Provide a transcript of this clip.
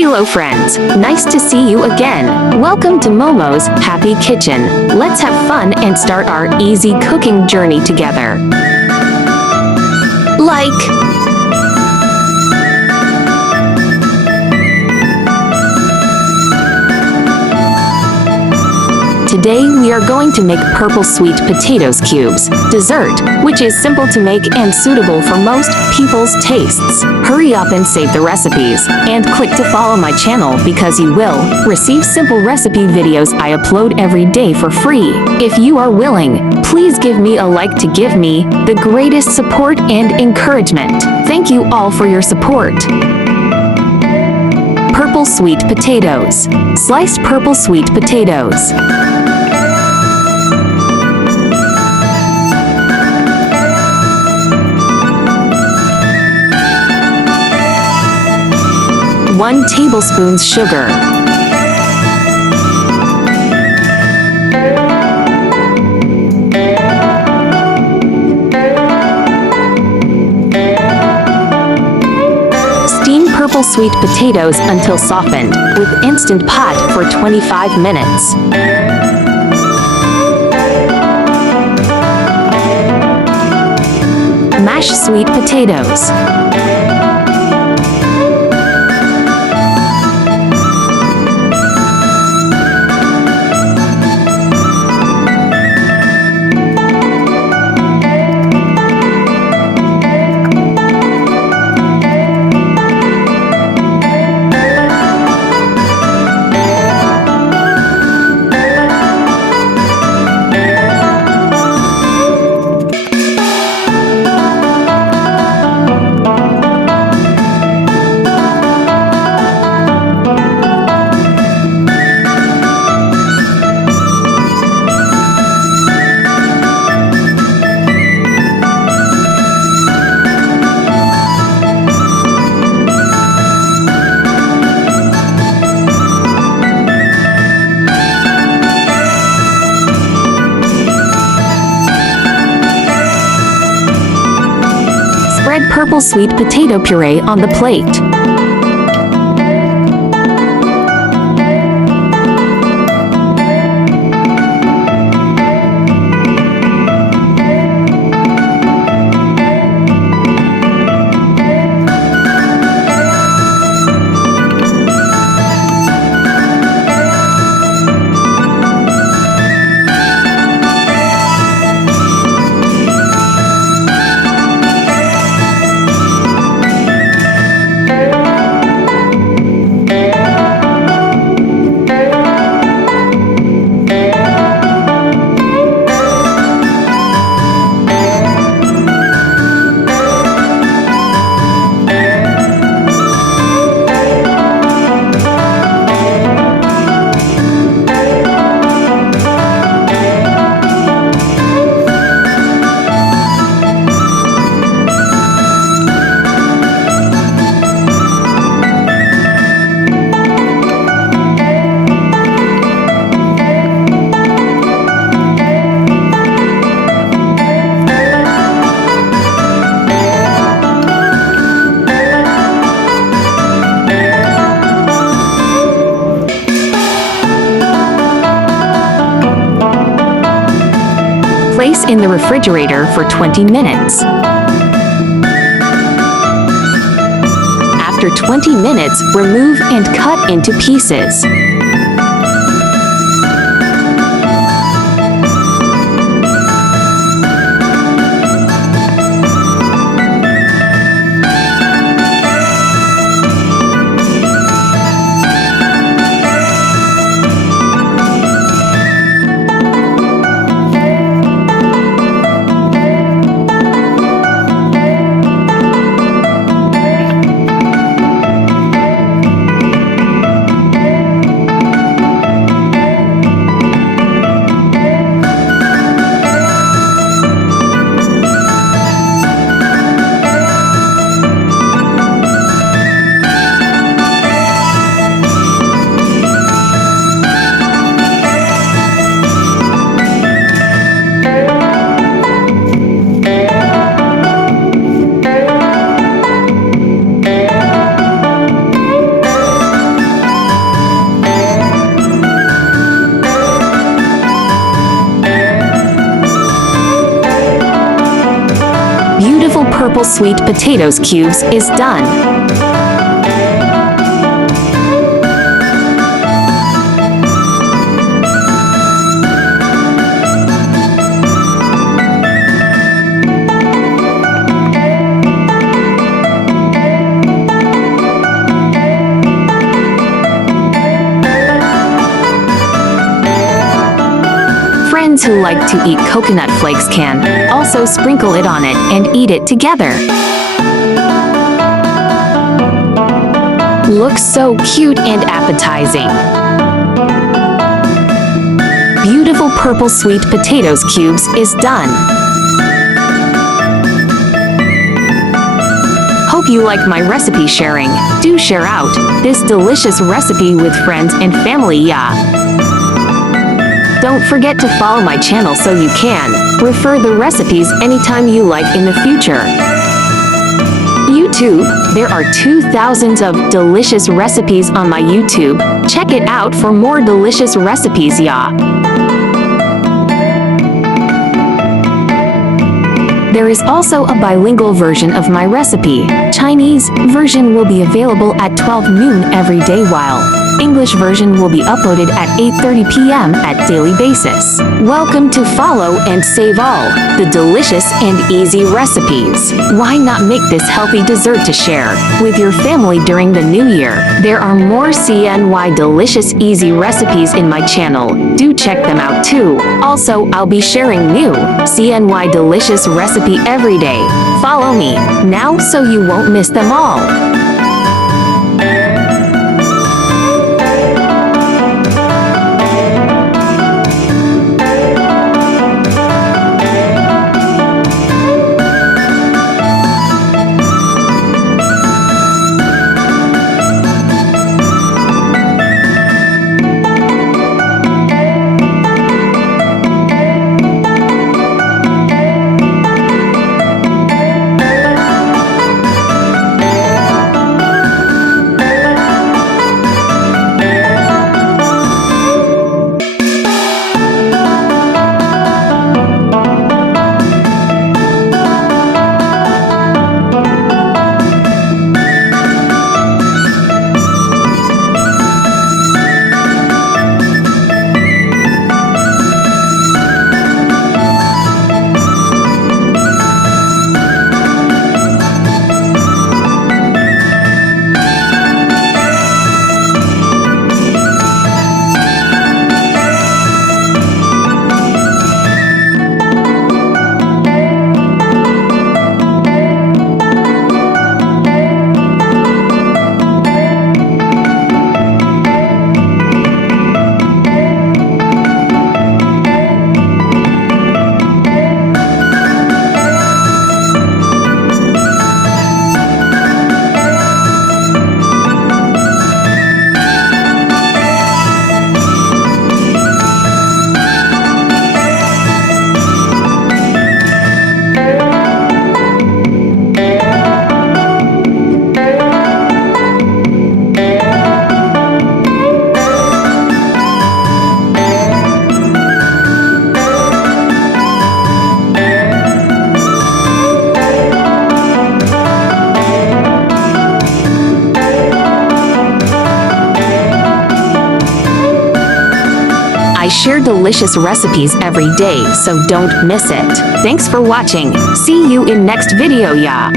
Hello friends, nice to see you again. Welcome to Momo's Happy Kitchen. Let's have fun and start our easy cooking journey together. Today we are going to make purple sweet potatoes cubes, dessert, which is simple to make and suitable for most people's tastes. Hurry up and save the recipes, and click to follow my channel because you will receive simple recipe videos I upload every day for free. If you are willing, please give me a like to give me the greatest support and encouragement. Thank you all for your support. Purple sweet potatoes. Sliced purple sweet potatoes. One tablespoon sugar. Steam purple sweet potatoes until softened with Instant Pot for 25 minutes. Mash sweet potatoes. Spread purple sweet potato puree on the plate. Place in the refrigerator for 20 minutes. After 20 minutes, remove and cut into pieces. purple sweet potatoes cubes is done. Friends who like to eat coconut flakes can also sprinkle it on it and eat it together. Looks so cute and appetizing. Beautiful purple sweet potatoes cubes is done. Hope you like my recipe sharing. Do share out this delicious recipe with friends and family, yeah. Don't forget to follow my channel so you can refer the recipes anytime you like in the future. YouTube, there are 2,000 of delicious recipes on my YouTube. Check it out for more delicious recipes, yeah. There is also a bilingual version of my recipe. Chinese version will be available at 12 noon every day, while English version will be uploaded at 8:30 p.m. at daily basis. Welcome to follow and save all the delicious and easy recipes. Why not make this healthy dessert to share with your family during the new year? There are more CNY delicious easy recipes in my channel. Do check them out too. Also, I'll be sharing new CNY delicious recipe every day. Follow me now so you won't miss them all. I share delicious recipes every day, so don't miss it. Thanks for watching. See you in next video, yeah.